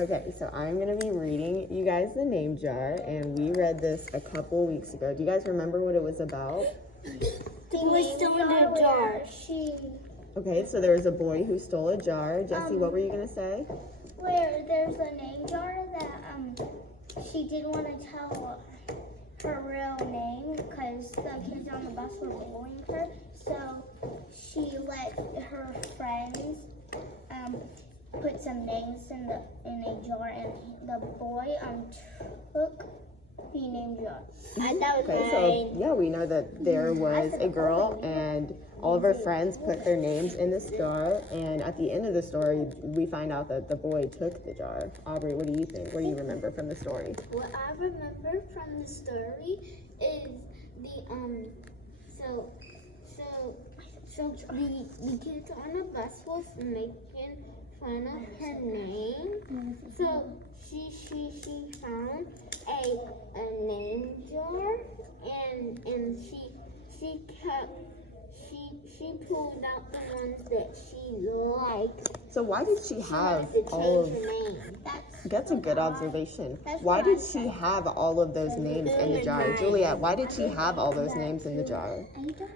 Okay, so I'm going to be reading you guys the name jar, and we read this a couple weeks ago. Do you guys remember what it was about? The boy stole a jar. Okay, so there was a boy who stole a jar. Jessie, what were you going to say? Where there's a name jar that she didn't want to tell her real name because the kids on the bus were bullying her. So she let her friends put some names in a jar, and the boy took the name jar. And that was Okay, so yeah, we know that there was a girl and all of her friends put their names in this jar, and at the end of the story, we find out that the boy took the jar. Aubrey, what do you think? What do you remember from the story? What I remember from the story is the kids on the bus was making fun of her name. So she found a name jar and she pulled out the ones that she liked. So why did she have all of? That's a good observation. Why did she have all of those names in the jar? Juliet, why did she have all those names in the jar?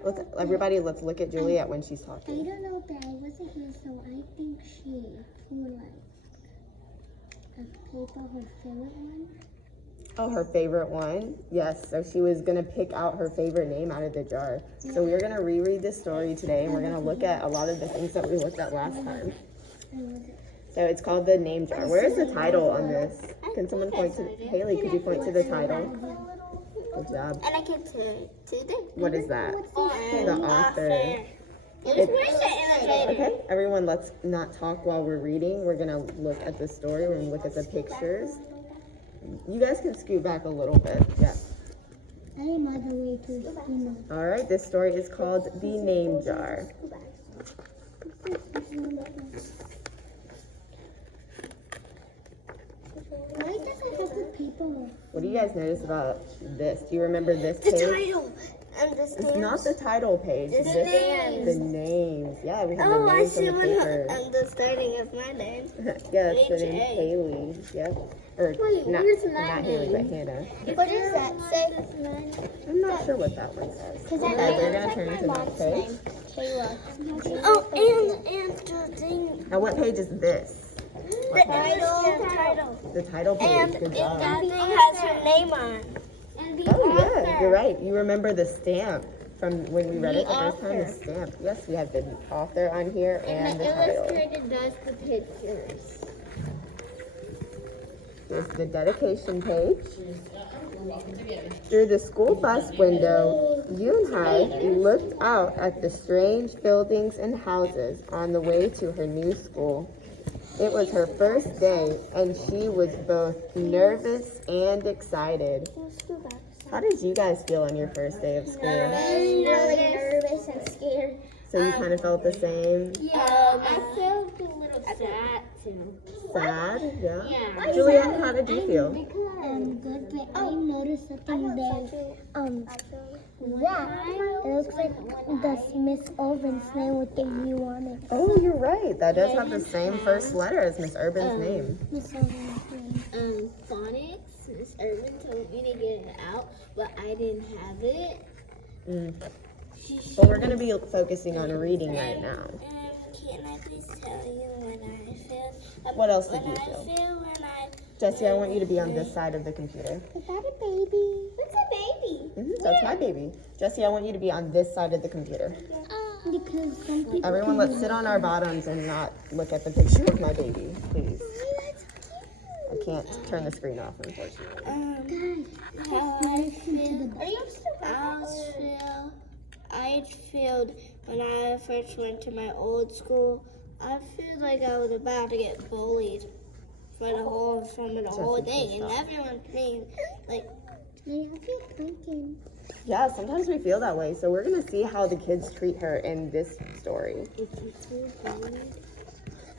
Let's look at Juliet when she's talking. I don't know, but I wasn't here, so I think she put a paper, her favorite one. Oh, her favorite one? Yes, so she was going to pick out her favorite name out of the jar. So we're going to reread this story today, and we're going to look at a lot of the things that we looked at last time. So it's called The Name Jar. Where is the title on this? Can someone point to, Haley, could you point to the title? Good job. And I can to What is that? The author. It's Okay, everyone, let's not talk while we're reading. We're going to look at the story. We're going to look at the pictures. You guys can scoot back a little bit. Yeah. I am on the way to school. All right, this story is called The Name Jar. Why does it have the paper? What do you guys notice about this? Do you remember this page? the title and the stamps. It's not the title page. The This- names. The names. Yeah, we have the Oh, I names on see the one paper. and the starting of my name. Yeah, that's the name H.A. Haley. Yep. Or Wait, not, where's my not Haley, but name? Hannah. What does that say? I'm not sure what that one says. Because Okay, we're gonna turn to the next page. Kayla. Oh, and the thing. Now, what page is this? The title. The title page. And Good that job. thing has her name on. And the Oh yeah, you're right. You remember the stamp from when we read it the first time. The author. stamp. Yes, we have the author on here and the title. illustrator does the pictures. Here's the dedication page. Through the school bus window, Yoonhai looked out at the strange buildings and houses on the way to her new school. It was her first day, and she was both nervous and excited. How did you guys feel on your first day of school? Really nervous and scared. So you kind of felt the same? I felt a little sad too. Sad? Yeah? Yeah. Juliet, how did you feel? Good, but I noticed something there. That it looks like the Miss Irvin's name with the U on it. Oh, you're right. That does have the same first letter as Miss Urban's name. Miss Irvin's name. Phonics, Miss Irvin told me to get it out, but I didn't have it. Well, we're going to be focusing on reading right now. Can I please tell you when I feel? What else did you When feel? I feel when I. Jessie, I want you to be on this side of the computer. Is that a baby? What's a baby? That's my baby. Jessie, I want you to be on this side of the computer. Because some people. Everyone, let's sit on our bottoms and not look at the picture of my baby, please. I can't turn the screen off, unfortunately. How I feel. Are you still I feel when I first went to my old school, I feel like I was about to get bullied for the whole thing, and everyone thinks like. I feel thinking. Yeah, sometimes we feel that way. So we're going to see how the kids treat her in this story. If you feel bullied,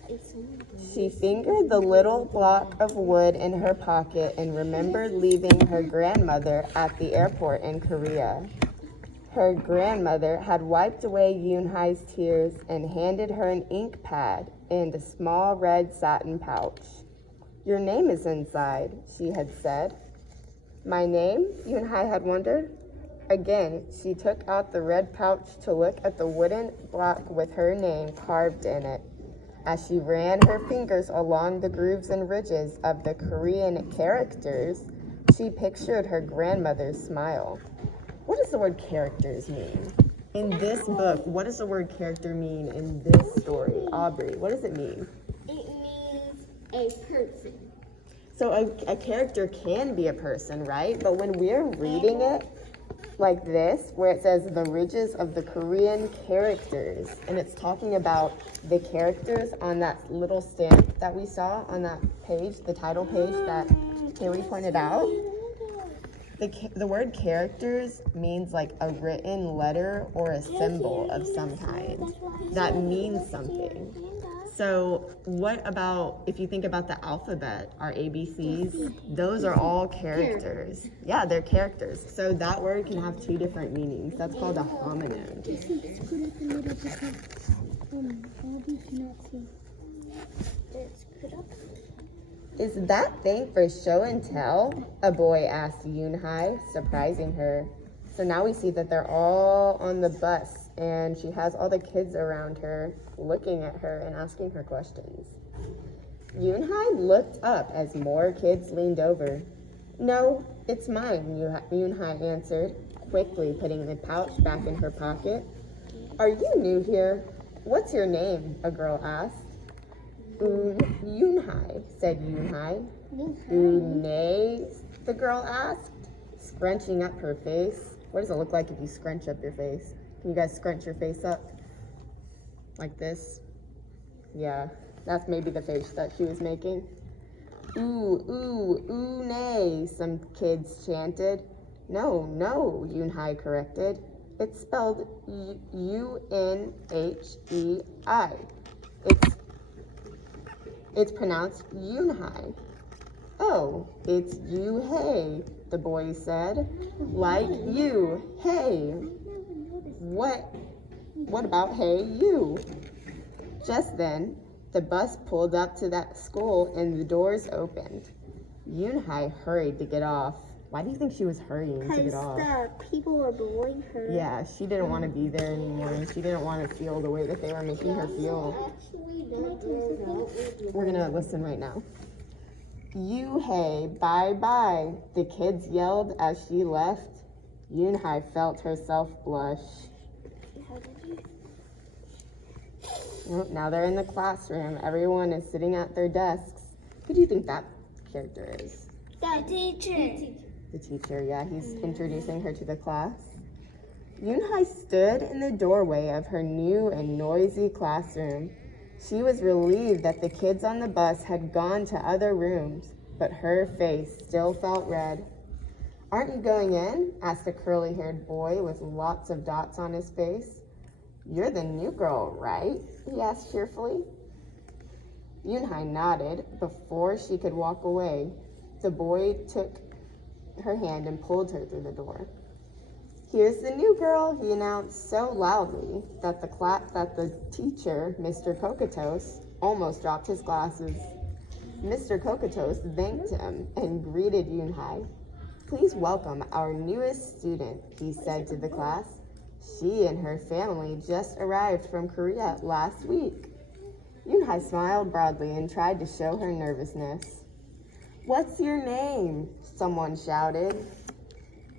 it's only bullied. She fingered the little block of wood in her pocket and remembered leaving her grandmother at the airport in Korea. Her grandmother had wiped away Yoonhai's tears and handed her an ink pad and a small red satin pouch. Your name is inside, she had said. My name? Yoonhai had wondered. Again, she took out the red pouch to look at the wooden block with her name carved in it. As she ran her fingers along the grooves and ridges of the Korean characters, she pictured her grandmother's smile. What does the word characters mean? In this book, what does the word character mean in this story? Aubrey, what does it mean? It means a person. So a character can be a person, right? But when we're reading it like this, where it says the ridges of the Korean characters, and it's talking about the characters on that little stamp that we saw on that page, the title page that Haley pointed out, the word characters means like a written letter or a symbol of some kind that means something. So what about, if you think about the alphabet, our ABCs, those are all characters. Yeah, they're characters. So that word can have two different meanings. That's called a homonym. Is that thing for show and tell? A boy asked Yoonhai, surprising her. So now we see that they're all on the bus, and she has all the kids around her looking at her and asking her questions. Yoonhai looked up as more kids leaned over. No, it's mine, Yoonhai answered, quickly putting the pouch back in her pocket. Are you new here? What's your name? A girl asked. Yoonhai, said Yoonhai. Yoonhai, the girl asked, scrunching up her face. What does it look like if you scrunch up your face? Can you guys scrunch your face up? Like this? Yeah, that's maybe the face that she was making. Ooh, nay, some kids chanted. No, Yoonhai corrected. It's spelled U-N-H-E-I. It's pronounced Yoonhai. Oh, it's you, hey, the boy said. Like you, hey. What about hey, you? Just then, the bus pulled up to that school and the doors opened. Yoonhai hurried to get off. Why do you think she was hurrying to get off? Because the people were bullying her. Yeah, she didn't want to be there anymore, and she didn't want to feel the way that they were making her feel. We're gonna listen right now. You hey, bye-bye, the kids yelled as she left. Yoonhai felt herself blush. Oh, now they're in the classroom. Everyone is sitting at their desks. Who do you think that character is? The teacher. The teacher, yeah, he's introducing her to the class. Yoonhai stood in the doorway of her new and noisy classroom. She was relieved that the kids on the bus had gone to other rooms, but her face still felt red. Aren't you going in? Asked a curly-haired boy with lots of dots on his face. You're the new girl, right? He asked cheerfully. Yoonhai nodded before she could walk away. The boy took her hand and pulled her through the door. Here's the new girl, he announced so loudly that the teacher, Mr. Kokotos, almost dropped his glasses. Mr. Kokotos thanked him and greeted Yoonhai. Please welcome our newest student, he said to the class. She and her family just arrived from Korea last week. Yoonhai smiled broadly and tried to show her nervousness. What's your name? Someone shouted.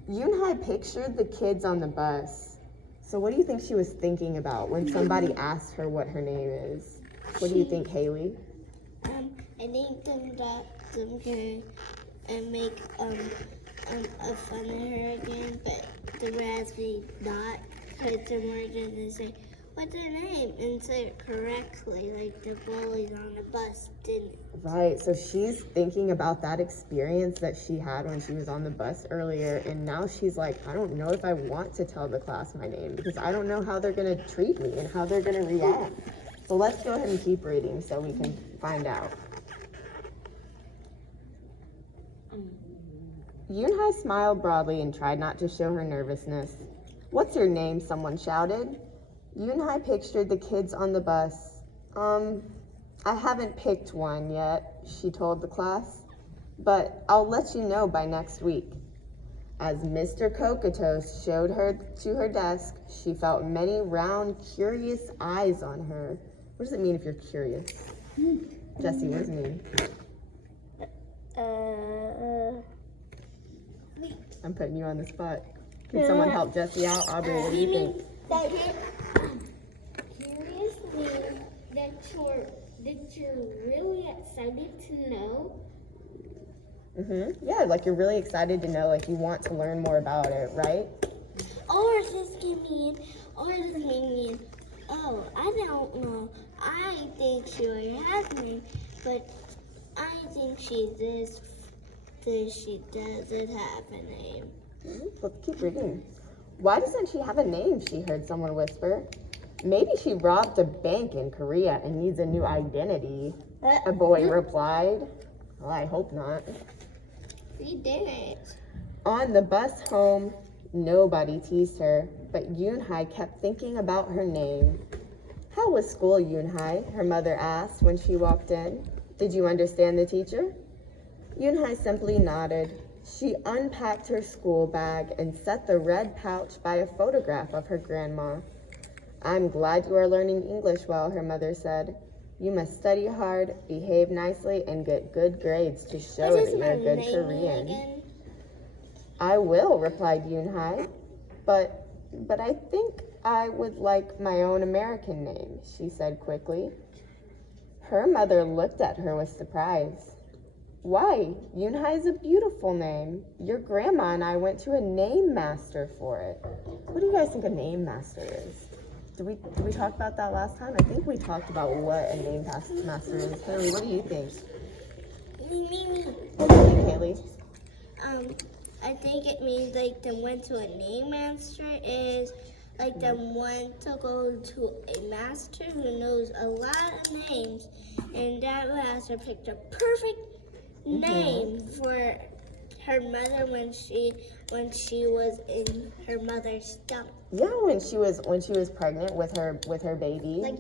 Yoonhai pictured the kids on the bus. So what do you think she was thinking about when somebody asked her what her name is? What do you think, Haley? I think them can make fun of her again, but the raspberry not, because the more to say, what's her name? And say it correctly, like the bullies on the bus didn't. Right, so she's thinking about that experience that she had when she was on the bus earlier, and now she's like, I don't know if I want to tell the class my name because I don't know how they're going to treat me and how they're going to react. So let's go ahead and keep reading so we can find out. Yoonhai smiled broadly and tried not to show her nervousness. What's your name? Someone shouted. Yoonhai pictured the kids on the bus. I haven't picked one yet, she told the class, but I'll let you know by next week. As Mr. Cocotos showed her to her desk, she felt many round, curious eyes on her. What does it mean if you're curious? Jessie, what does it mean? I'm putting you on the spot. Can someone help Jessie out? Aubrey, what do you think? Curious means that you're really excited to know. Yeah, like you're really excited to know, like you want to learn more about it, right? Or does it mean, oh, I don't know. I think she already has a name, but I think she she doesn't have a name. Let's keep reading. Why doesn't she have a name? She heard someone whisper. Maybe she robbed a bank in Korea and needs a new identity. A boy replied. Well, I hope not. We did it. On the bus home, nobody teased her, but Yoon-hai kept thinking about her name. How was school, Yoon-hai? Her mother asked when she walked in. Did you understand the teacher? Yoon-hai simply nodded. She unpacked her school bag and set the red pouch by a photograph of her grandma. I'm glad you are learning English well, her mother said. You must study hard, behave nicely, and get good grades to show that you're a good Korean. I will, replied Yoon-hai, but I think I would like my own American name, she said quickly. Her mother looked at her with surprise. Why? Yoon-hai is a beautiful name. Your grandma and I went to a name master for it. What do you guys think a name master is? Did we talk about that last time? I think we talked about what a name master is. Haley, what do you think? Me. What do you think, Haley? I think it means like the one to a name master is like the one to go to a master who knows a lot of names, and that master picked a perfect name for her mother when she was in her mother's stomach. Yeah, when she was pregnant with her baby, Like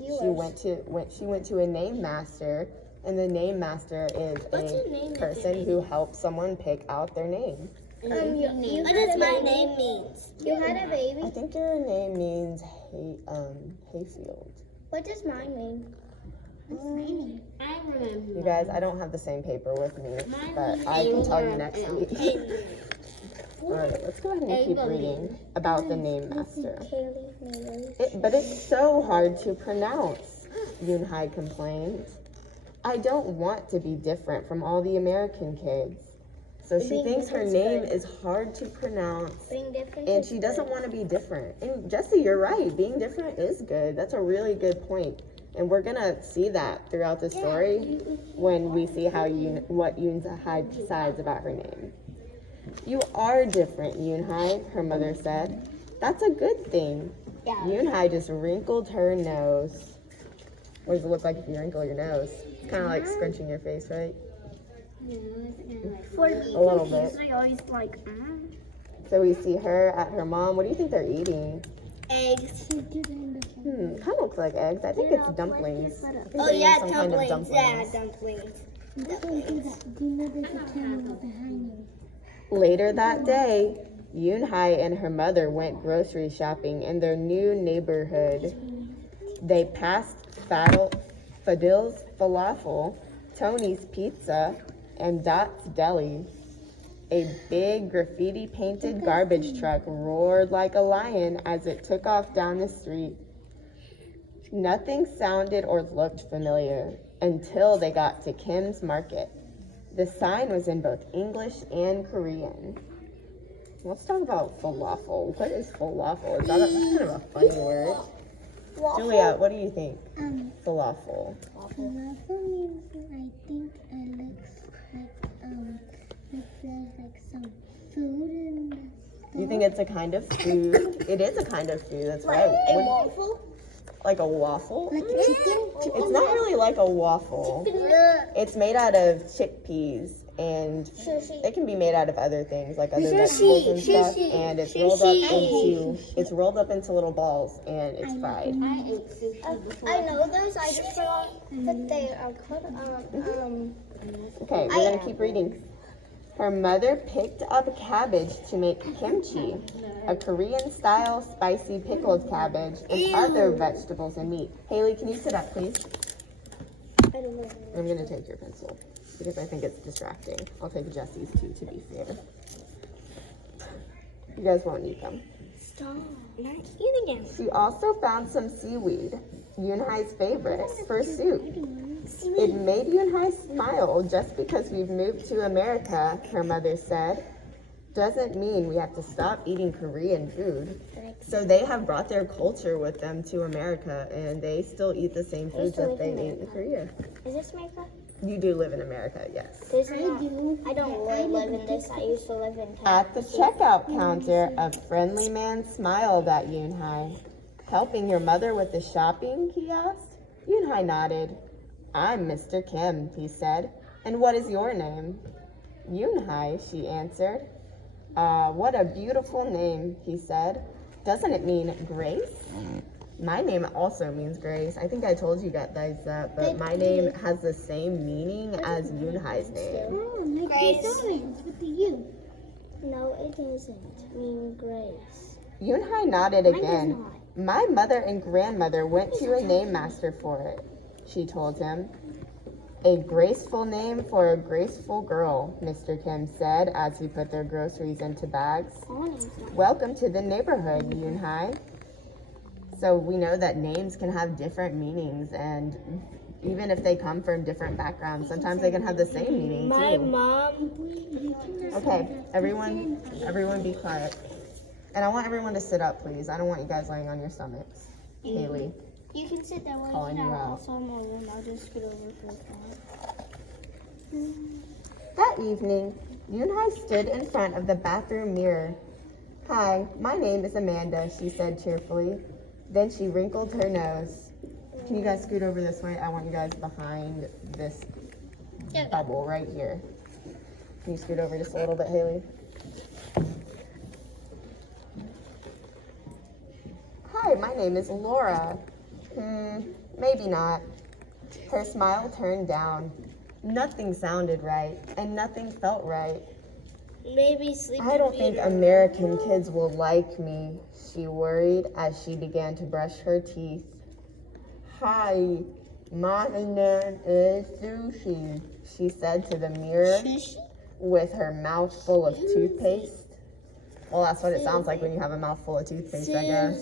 she went to a name master, and the name master is a person who helps someone pick out their name. You What had does a my baby? name means? You had a I baby. think your name means hayfield. What does mine mean? I remember. You guys, I don't have the same paper with me, but I can tell you next week. All right, let's go ahead and keep reading about the name master. But it's so hard to pronounce, Yoon-hai complained. I don't want to be different from all the American kids. So she thinks her name is hard to pronounce, Being different. and she doesn't want to be different. And Jessie, you're right. Being different is good. That's a really good point. And we're gonna see that throughout the story when we see what Yoon-hai decides about her name. You are different, Yoon-hai, her mother said. That's a good thing. Yoon-hai just wrinkled her nose. What does it look like if you wrinkle your nose? It's kind of like scrunching your face, right? For A little bit. they always like. So we see her at her mom. What do you think they're eating? Eggs. Kind of looks like eggs. I think it's dumplings. I think Oh they're yeah, eating some kind of dumplings. Yeah, dumplings. Later that day, Yoon-hai and her mother went grocery shopping in their new neighborhood. They passed Fadil's Falafel, Tony's Pizza, and Dot's Deli. A big graffiti-painted garbage truck roared like a lion as it took off down the street. Nothing sounded or looked familiar until they got to Kim's Market. The sign was in both English and Korean. Let's talk about falafel. What is falafel? That's kind of a funny word. Julia, what do you think? Falafel. Falafel means I think it looks like some food in You think it's a kind of food? It is a kind of food, that's right. waffle. Like a waffle? Like chicken. It's not really like a waffle. It's made out of chickpeas, and Sushi. it can be made out of other things, like other vegetables and stuff. And it's rolled up into little balls, and it's fried. I ate sushi before. I know those. I just forgot that they are called. Okay, we're gonna keep reading. Her mother picked up cabbage to make kimchi, a Korean-style spicy pickled cabbage, and other vegetables and meat. Haley, can you sit up, please? I don't know. I'm gonna take your pencil because I think it's distracting. I'll take Jesse's too, to be fair. You guys won't need them. Stop. Not eating it. She also found some seaweed, Yoonhai's favorite, for soup. It made Yoonhai smile. Just because we've moved to America, her mother said, doesn't mean we have to stop eating Korean food. So they have brought their culture with them to America, and they still eat the same foods that they ate in Korea. Is this America? You do live in America, yes. I don't really live in this. I used to live in Texas. At the checkout counter, a friendly man smiled at Yoonhai. Helping your mother with the shopping, he asked. Yoonhai nodded. I'm Mr. Kim, he said. And what is your name? Yoonhai, she answered. What a beautiful name, he said. Doesn't it mean grace? My name also means grace. I think I told you guys that, but my name has the same meaning as Yoonhai's name. Grace. With the U. No, it doesn't mean grace. Yoonhai nodded again. My mother and grandmother went to a name master for it, she told him. A graceful name for a graceful girl, Mr. Kim said as he put their groceries into bags. Welcome to the neighborhood, Yoonhai. So we know that names can have different meanings, and even if they come from different backgrounds, sometimes they can have the same meaning My too. mom. Okay, everyone be quiet. And I want everyone to sit up, please. I don't want you guys laying on your stomachs. Haley. You can sit there. Calling you out. Also, I'm a room. I'll just scoot over for a second. That evening, Yoonhai stood in front of the bathroom mirror. Hi, my name is Amanda, she said cheerfully. Then she wrinkled her nose. Can you guys scoot over this way? I want you guys behind this bubble right here. Can you scoot over just a little bit, Haley? Hi, my name is Laura. Maybe not. Her smile turned down. Nothing sounded right, and nothing felt right. Maybe sleeping I don't think American kids will like me, she worried as she began to brush her teeth. Hi, my name is Sushi, she said to the mirror with her mouth full of toothpaste. Well, that's what it sounds like when you have a mouthful of toothpaste, I guess.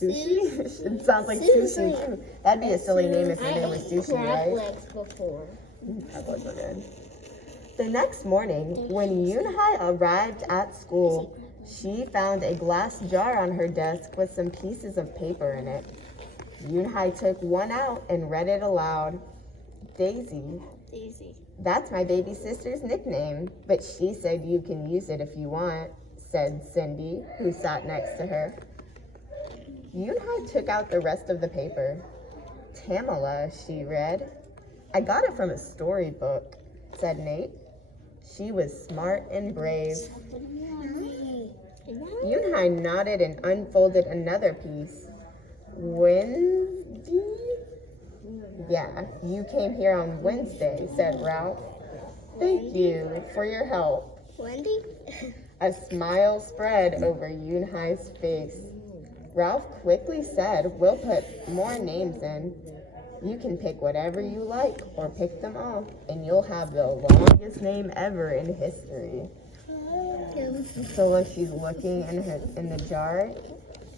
Sushi? It sounds like sushi too. That'd be a silly name if your name was Sushi, right? Legs before. Crab legs are good. The next morning, when Yoonhai arrived at school, she found a glass jar on her desk with some pieces of paper in it. Yoonhai took one out and read it aloud. Daisy. Daisy. That's my baby sister's nickname, but she said you can use it if you want, said Cindy, who sat next to her. Yoonhai took out the rest of the paper. Tamala, she read. I got it from a storybook, said Nate. She was smart and brave. Yoonhai nodded and unfolded another piece. Wednesday? Yeah, you came here on Wednesday, said Ralph. Thank you for your help. Wendy? A smile spread over Yoonhai's face. Ralph quickly said, we'll put more names in. You can pick whatever you like or pick them all, and you'll have the longest name ever in history. So look, she's looking in the jar,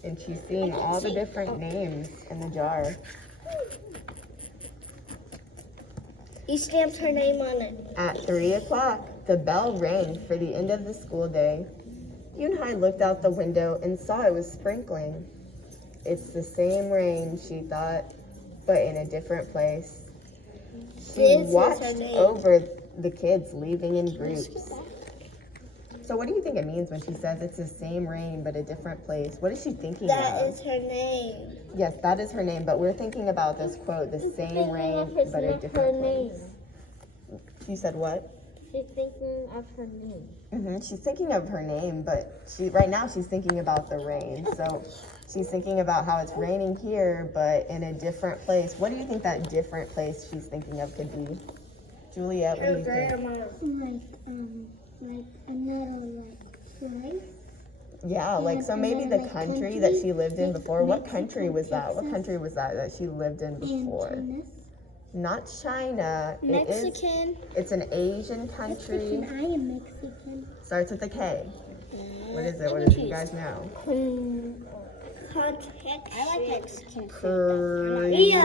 and she's seeing all the different names in the jar. You stamped her name on it. At 3 o'clock, the bell rang for the end of the school day. Yoonhai looked out the window and saw it was sprinkling. It's the same rain, she thought, but in a different place. She watched over the kids leaving in groups. So what do you think it means when she says it's the same rain but a different place? What is she thinking of? That is her name. Yes, that is her name, but we're thinking about this quote, the same rain but a different place. You said what? She's thinking of her name. She's thinking of her name, but right now she's thinking about the rain. So she's thinking about how it's raining here, but in a different place. What do you think that different place she's thinking of could be? Juliet, what do you think? Like another place. Yeah, like so maybe the country that she lived in before. What country was that? What country was that she lived in before? Not China. Mexican. It's an Asian country. I am Mexican. Starts with a K. What is it? What do you guys know? I like Mexican. Korea.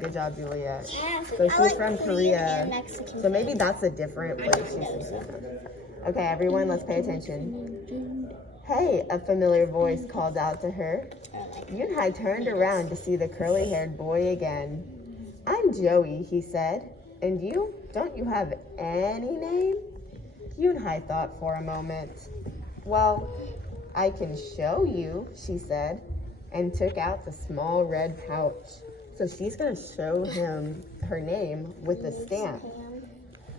Good job, Juliet. So she's from Korea. So maybe that's a different place she's thinking of. Okay, everyone, let's pay attention. Hey, a familiar voice called out to her. Yoonhai turned around to see the curly-haired boy again. I'm Joey, he said. And you? Don't you have any name? Yoonhai thought for a moment. Well, I can show you, she said, and took out the small red pouch. So she's going to show him her name with the stamp,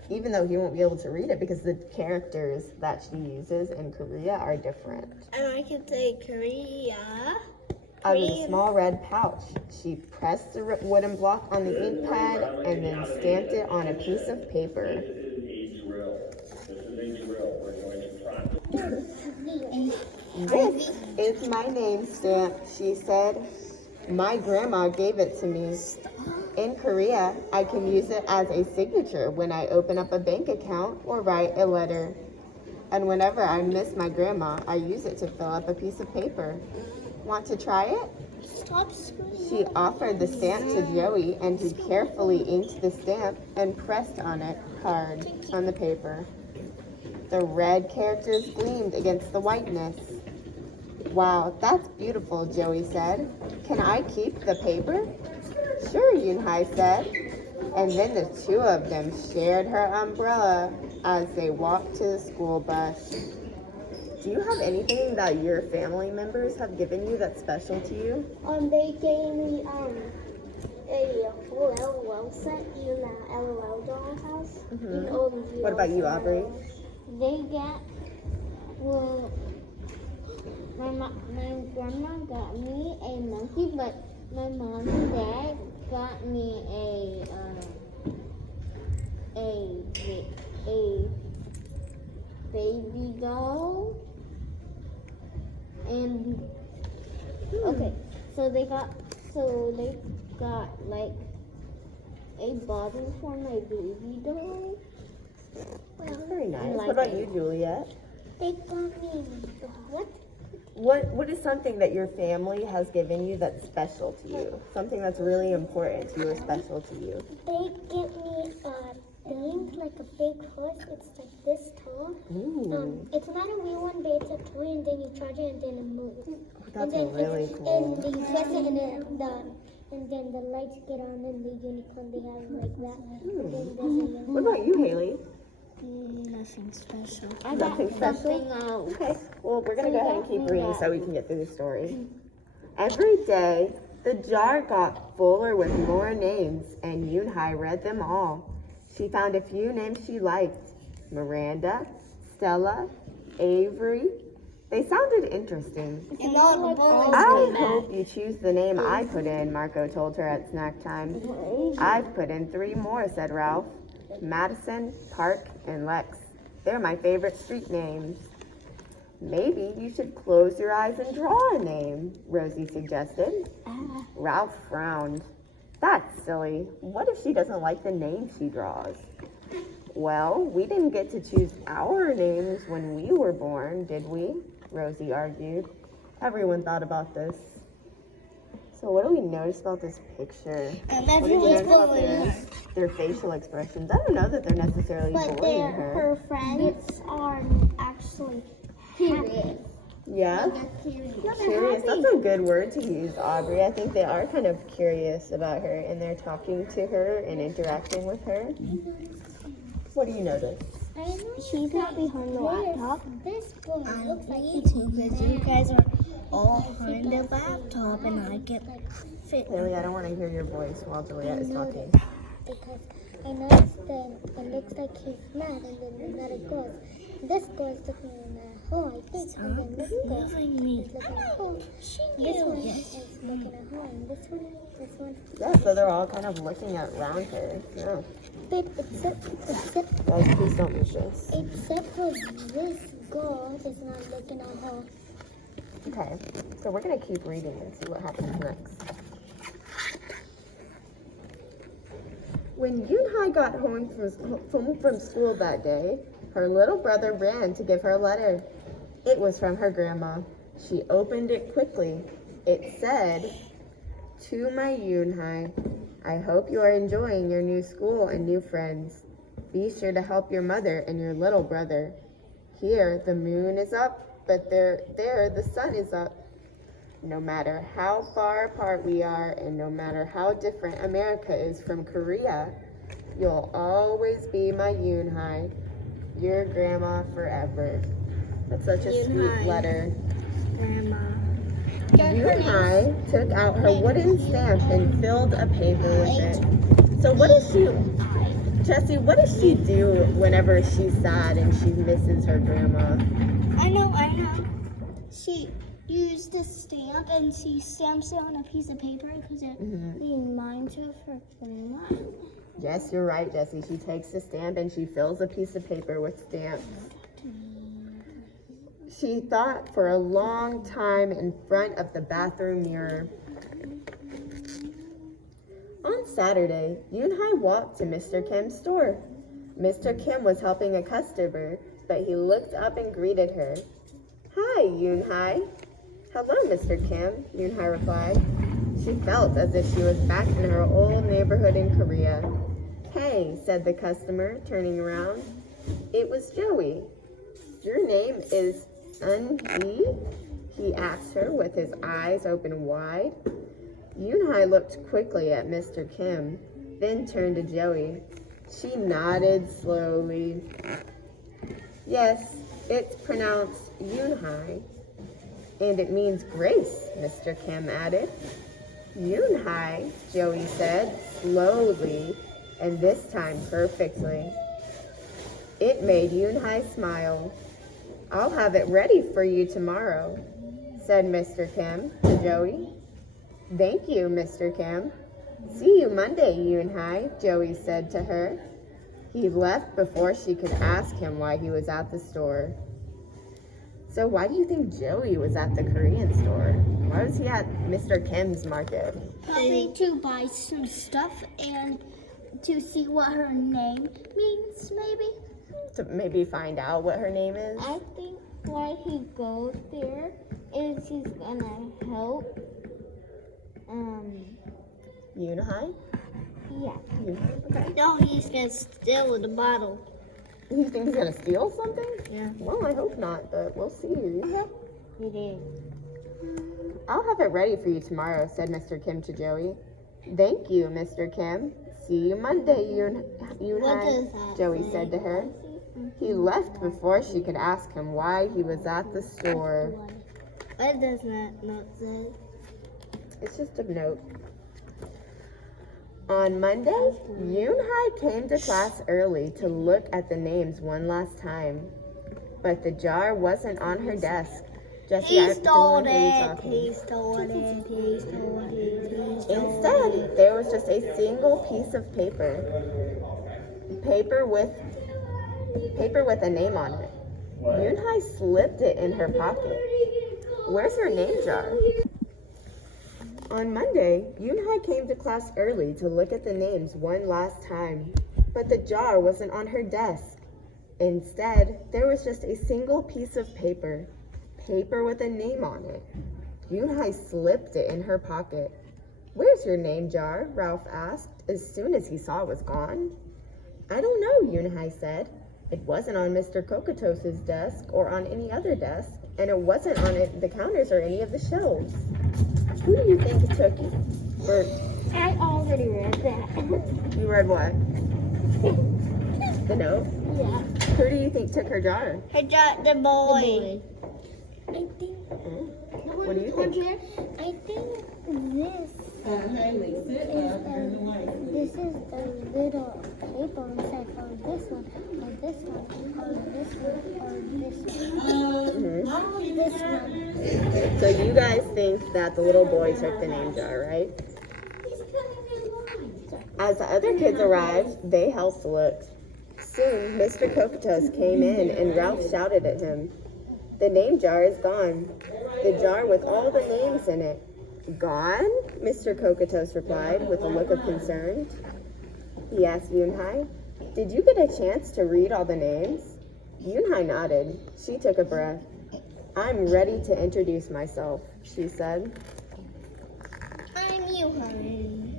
even though he won't be able to read it because the characters that she uses in Korea are different. And I can say Korea. Out of the small red pouch, she pressed the wooden block on the ink pad and then stamped it on a piece of paper. This is my name stamp, she said. My grandma gave it to me. In Korea, I can use it as a signature when I open up a bank account or write a letter. And whenever I miss my grandma, I use it to fill up a piece of paper. Want to try it? Stop screaming. She offered the stamp to Joey, and he carefully inked the stamp and pressed on it hard on the paper. The red characters gleamed against the whiteness. Wow, that's beautiful, Joey said. Can I keep the paper? Sure, Yoonhai said. And then the two of them shared her umbrella as they walked to the school bus. Do you have anything that your family members have given you that's special to you? They gave me a full LOL set in the LOL dollhouse. What about you, Aubrey? They get, well, my grandma got me a monkey, but my mom and dad got me a baby doll. And okay, so they got like a bottle for my baby doll. Very nice. like What about it. you, Juliet? They got me what? What is something that your family has given you that's special to you? Something that's really important to you or special to you? They give me a thing like a big horse. It's like this tall. Ooh, It's not a real one, but it's a toy, and then you charge it, and then it moves. that's and then really and cool. then you press it, and then the lights get on, and the unicorn they have like that. And then there's What about you, Haley? Nothing special. I got Nothing special? something else. Okay, well, we're gonna go ahead and keep reading so we can get through the story. Every day, the jar got fuller with more names, and Yoonhai read them all. She found a few names she liked: Miranda, Stella, Avery. They sounded interesting. And all the boys I hope you choose the name I put in, Marco told her at snack time. I've put in 3 more, said Ralph. Madison, Park, and Lex. They're my favorite street names. Maybe you should close your eyes and draw a name, Rosie suggested. Ralph frowned. That's silly. What if she doesn't like the name she draws? Well, we didn't get to choose our names when we were born, did we? Rosie argued. Everyone thought about this. So what do we notice about this picture? And What do you notice everyone's about their facial expressions? I don't know that they're necessarily bullying her. her friends are actually curious. Yeah? Curious. That's a good word to use, Aubrey. I think they are kind of curious about her and they're talking to her and interacting with her. What do you notice? She's not behind the laptop. This boy looks like because you guys are all behind the laptop and I get fit. Haley, I don't want to hear your voice while Juliet is talking. because I noticed that it looks like he's mad, and then another goes. This girl is looking in a hole, I think, and then this girl is looking at a hole. This one is looking at a hole, and this one. Yeah, so they're all kind of looking at around her. Yeah. But except Guys, please don't miss this. for this girl is not looking at a hole. Okay, so we're gonna keep reading and see what happens next. When Yoonhai got home from school that day, her little brother ran to give her a letter. It was from her grandma. She opened it quickly. It said, "To my Yoonhai, I hope you are enjoying your new school and new friends. Be sure to help your mother and your little brother. Here, the moon is up, but there the sun is up. No matter how far apart we are, and no matter how different America is from Korea, you'll always be my Yoonhai, your grandma forever." That's such a sweet letter. Grandma. Yoonhai took out her wooden stamp and filled a paper with it. So what does Jessie, what does she do whenever she's sad and she misses her grandma? I know. She used the stamp and she stamps it on a piece of paper because it reminds her of her grandma. Yes, you're right, Jessie. She takes the stamp and she fills a piece of paper with stamps. She thought for a long time in front of the bathroom mirror. On Saturday, Yoonhai walked to Mr. Kim's store. Mr. Kim was helping a customer, but he looked up and greeted her. "Hi, Yoonhai." "Hello, Mr. Kim," Yoonhai replied. She felt as if she was back in her old neighborhood in Korea. "Hey," said the customer, turning around. It was Joey. "Your name is Eun-hee?" he asked her with his eyes open wide. Yoonhai looked quickly at Mr. Kim, then turned to Joey. She nodded slowly. "Yes, it's pronounced Yoonhai, and it means grace," Mr. Kim added. "Yoonhai," Joey said, slowly, and this time perfectly. It made Yoonhai smile. "I'll have it ready for you tomorrow," said Mr. Kim to Joey. "Thank you, Mr. Kim. See you Monday, Yoonhai," Joey said to her. He left before she could ask him why he was at the store. So why do you think Joey was at the Korean store? Why was he at Mr. Kim's market? Probably to buy some stuff and to see what her name means, maybe. To maybe find out what her name is? I think why he goes there is he's gonna help. Yoonhai? Yeah. Okay. No, he's gonna steal the bottle. You think he's gonna steal something? Yeah. Well, I hope not, but we'll see. He did. "I'll have it ready for you tomorrow," said Mr. Kim to Joey. "Thank you, Mr. Kim. See you Monday, Yoonhai," What does that Joey say? said to her. He left before she could ask him why he was at the store. What does that note say? It's just a note. On Monday, Yoonhai came to class early to look at the names one last time. But the jar wasn't on her desk. Jessie, I He have to stole listen to you it. talking. He stole it. He stole it. He stole it. Instead, there was just a single piece of paper. Paper with a name on it. Yoonhai slipped it in her pocket. Where's her name jar? On Monday, Yoonhai came to class early to look at the names one last time. But the jar wasn't on her desk. Instead, there was just a single piece of paper. Paper with a name on it. Yoonhai slipped it in her pocket. "Where's your name jar?" Ralph asked as soon as he saw it was gone. "I don't know," Yoonhai said. "It wasn't on Mr. Kokotos's desk or on any other desk, and it wasn't on the counters or any of the shelves." Who do you think took it? Or I already read that. you read what? The note? Yeah. Who do you think took her jar? He dropped the boy. I think What do you think? I think this This is the little paper inside for this one, or this one, or this one, or this one. This one. So you guys think that the little boy took the name jar, right? As the other kids arrived, they helped look. Soon, Mr. Cocatos came in and Ralph shouted at him, "The name jar is gone. The jar with all the names in it." "Gone?" Mr. Cocatos replied with a look of concern. He asked Yunhai, "Did you get a chance to read all the names?" Yunhai nodded. She took a breath. "I'm ready to introduce myself," she said. I'm Yuhan.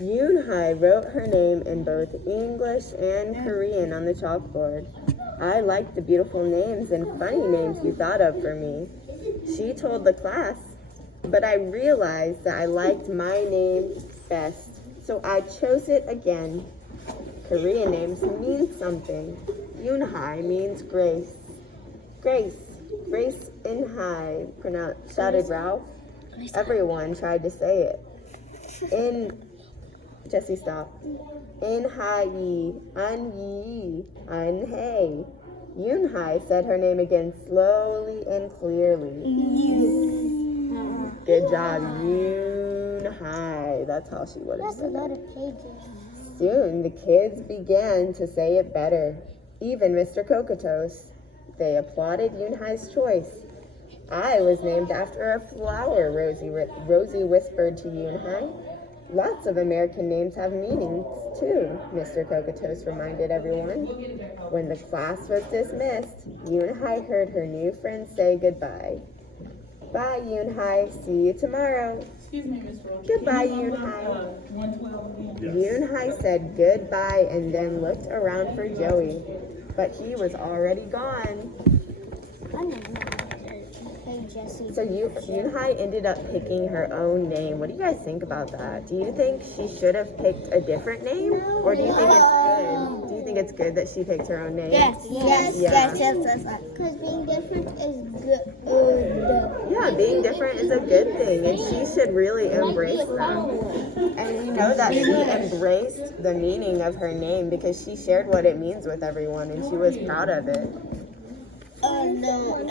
Yunhai wrote her name in both English and Korean on the chalkboard. "I like the beautiful names and funny names you thought of for me," she told the class. "But I realized that I liked my name best, so I chose it again." Korean names mean something. Yunhai means grace. Grace. Grace in high, shouted Ralph. Everyone tried to say it. Jesse, stop. In hai yi, an yi, an hey. Yunhai said her name again slowly and clearly. Good job, Yunhai. That's how she would have That's a said lot it. of pages. Soon the kids began to say it better. Even Mr. Cocatos. They applauded Yunhai's choice. "I was named after a flower," Rosie whispered to Yunhai. "Lots of American names have meanings, too," Mr. Cocatos reminded everyone. When the class was dismissed, Yunhai heard her new friend say goodbye. "Bye, Yunhai. See you tomorrow." Excuse me, Miss Rose. Goodbye, Can you number, Yunhai. 112 again? Yunhai said goodbye and then looked around for Joey, but he was already gone. I'm not Hey, Jesse. So Yunhai ended up picking her own name. What do you guys think about that? Do you think she should have picked a different name? Or do you think it's good? Do you think it's good that she picked her own name? Yes. Because being different is good. Yeah, being different is a good thing, and she should really embrace that. And we know that she embraced the meaning of her name because she shared what it means with everyone, and she was proud of it. Oh no.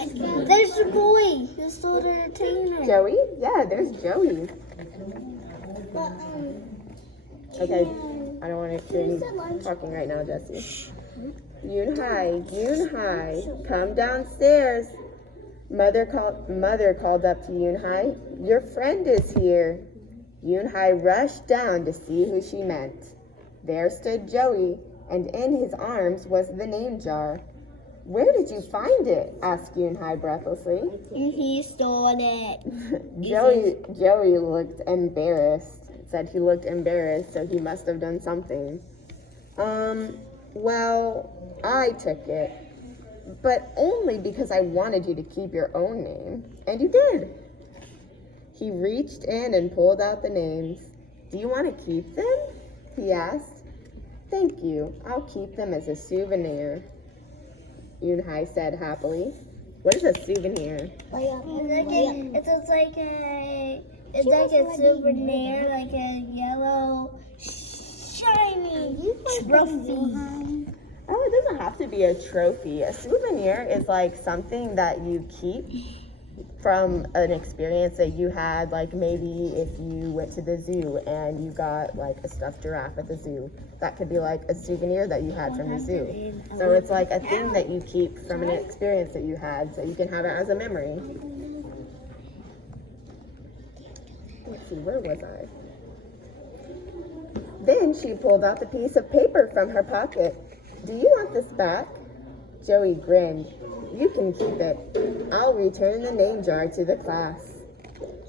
There's the boy who stole the retainer. Joey? Yeah, there's Joey. But, Okay, I don't want to hear any talking right now, Jesse. Yunhai, come downstairs. Mother called up to Yunhai. "Your friend is here." Yunhai rushed down to see who she meant. There stood Joey, and in his arms was the name jar. "Where did you find it?" asked Yunhai breathlessly. He stole it. Joey looked embarrassed. Said he looked embarrassed, so he must have done something. Well, I took it, but only because I wanted you to keep your own name, and you did." He reached in and pulled out the names. "Do you want to keep them?" he asked. "Thank you. I'll keep them as a souvenir," Yunhai said happily. What is a souvenir? It's like a souvenir, like a yellow, shiny trophy. Oh, it doesn't have to be a trophy. A souvenir is like something that you keep from an experience that you had, like maybe if you went to the zoo and you got like a stuffed giraffe at the zoo. That could be like a souvenir that you had from the zoo. So it's like a thing that you keep from an experience that you had so you can have it as a memory. Let's see, where was I? Then she pulled out the piece of paper from her pocket. "Do you want this back?" Joey grinned. "You can keep it. I'll return the name jar to the class.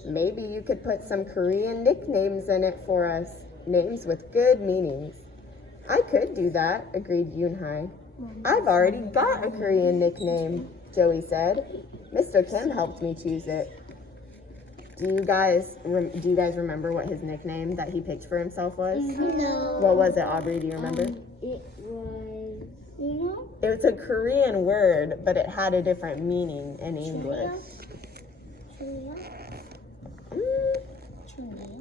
Maybe you could put some Korean nicknames in it for us, names with good meanings." "I could do that," agreed Yunhai. "I've already got a Korean nickname," Joey said. "Mr. Kim helped me choose it." Do you guys remember what his nickname that he picked for himself was? No. What was it, Aubrey? Do you remember? It was, It was a Korean word, but it had a different meaning in English.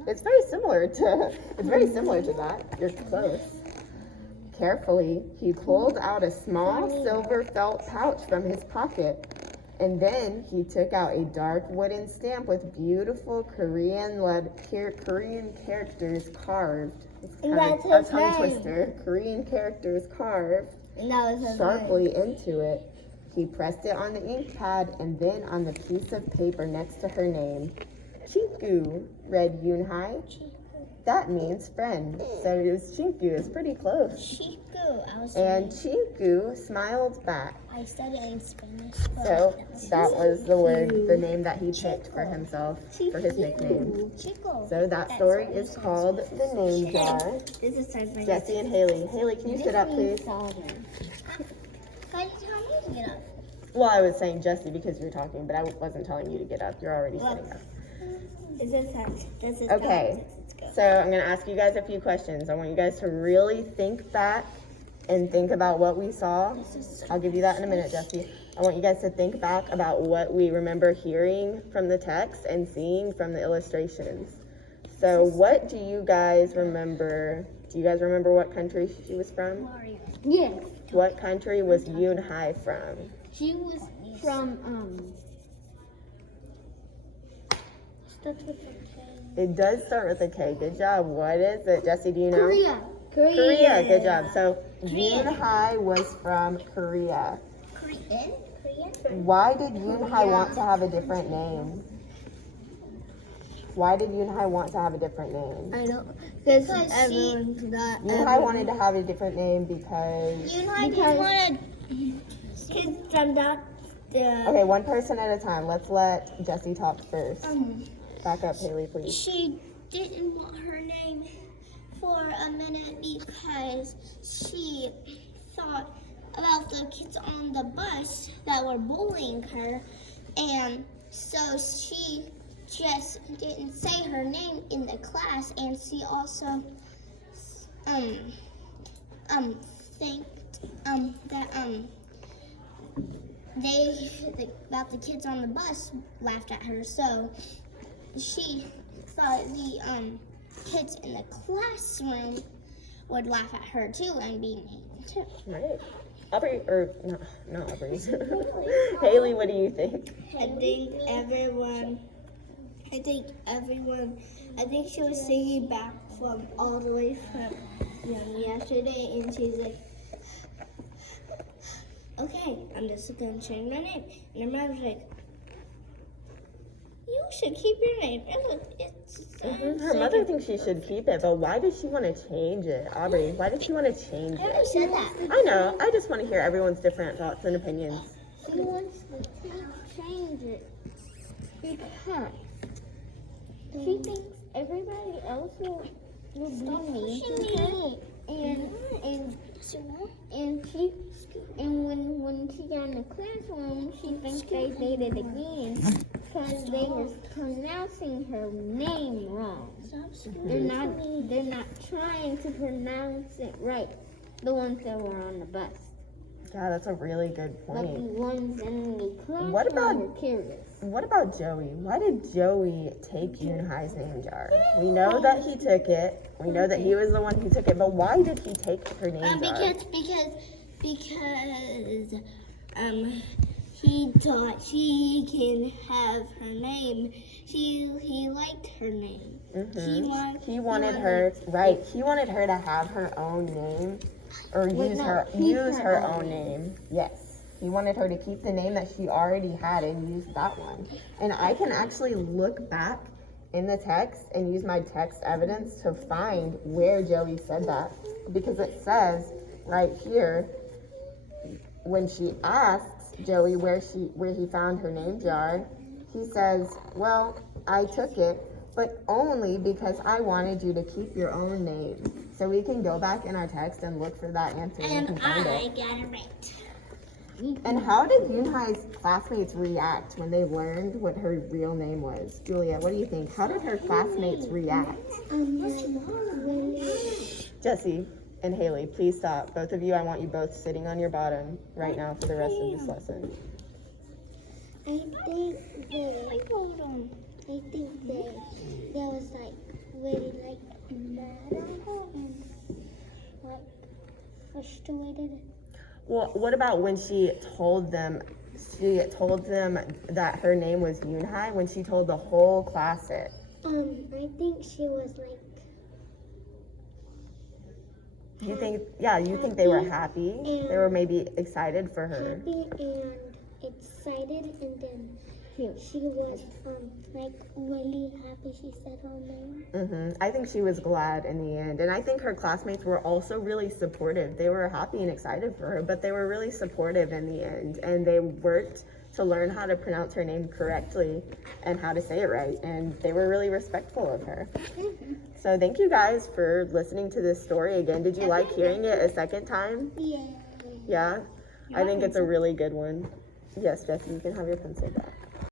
It's very similar to that. You're close. Carefully, he pulled out a small silver felt pouch from his pocket, and then he took out a dark wooden stamp with beautiful Korean characters carved. It's kind of a tongue twister. Korean characters carved sharply into it. He pressed it on the ink pad and then on the piece of paper next to her name. Chinku, read Yunhai. That means friend. So it was Chinku. It's pretty close. Chico. And Chinku smiled back. I studied Spanish. So that was the name that he picked for himself, for his nickname. Chico. So that story is called The Name Jar. This is time for Jesse and Haley. Haley, can you sit up, please? Why did you tell me to get up? Well, I was saying Jesse because you were talking, but I wasn't telling you to get up. You're already sitting up. Okay, so I'm going to ask you guys a few questions. I want you guys to really think back and think about what we saw. I'll give you that in a minute, Jesse. I want you guys to think back about what we remember hearing from the text and seeing from the illustrations. So what do you guys remember? Do you guys remember what country she was from? Yes. What country was Yunhai from? She was from, starts with a K. It does start with a K. Good job. What is it? Jesse, do you know? Korea. Korea. Good job. So Yunhai was from Korea. Korean? Why did Yunhai want to have a different name? Why did Yunhai want to have a different name? I don't, because everyone's not. Yunhai wanted to have a different name because... Yunhai didn't want Kids from that. Okay, one person at a time. Let's let Jesse talk first. to. Back up, Haley, please. She didn't want her name for a minute because she thought about the kids on the bus that were bullying her, and so she just didn't say her name in the class, and she also think that about the kids on the bus laughed at her, so she thought the kids in the classroom would laugh at her too and be mean too. Right. Aubrey, or no, not Aubrey. Haley, what do you think? I think she was singing back from all the way from yesterday, and she's like, okay, I'm just gonna change my name. And her mom's like, you should keep your name. Her mother thinks she should keep it, but why does she want to change it? Aubrey, why did she want to change I already it? said that. I know. I just want to hear everyone's different thoughts and opinions. She wants to change it because she thinks everybody else will be mean to her, and when she got in the classroom, she thinks they did it again because they were pronouncing her name wrong. They're not trying to pronounce it right. The ones that were on the bus. Yeah, that's a really good But the point. ones in the classroom What about- were curious. What about Joey? Why did Joey take Yunhai's name jar? We know that he took it. We know that he was the one who took it, but why did he take her name jar? Because he thought she can have her name. He liked her name. He wanted her, right? He wanted her to have her own name, or use her own name. Yes. He wanted her to keep the name that she already had and use that one. And I can actually look back in the text and use my text evidence to find where Joey said that, because it says right here, when she asks Joey where he found her name jar, he says, well, I took it, but only because I wanted you to keep your own name. So we can go back in our text and look for that answer and we can find it. got it right. And how did Yunhai's classmates react when they learned what her real name was? Julia, what do you think? How did her classmates react? Jesse and Haley, please stop. Both of you, I want you both sitting on your bottom right now for the rest of this lesson. I think that there was like really like mad at her and like frustrated. Well, what about when she told them that her name was Yoonhai, when she told the whole class it? I think she was like You think they were happy? They were maybe excited for her. happy and excited, and then she was like really happy she said her name. I think she was glad in the end, and I think her classmates were also really supportive. They were happy and excited for her, but they were really supportive in the end, and they worked to learn how to pronounce her name correctly and how to say it right, and they were really respectful of her. So thank you guys for listening to this story again. Did you like hearing it a second time? Yeah. Yeah? I think it's a really good one. Yes, Jesse, you can have your pencil back.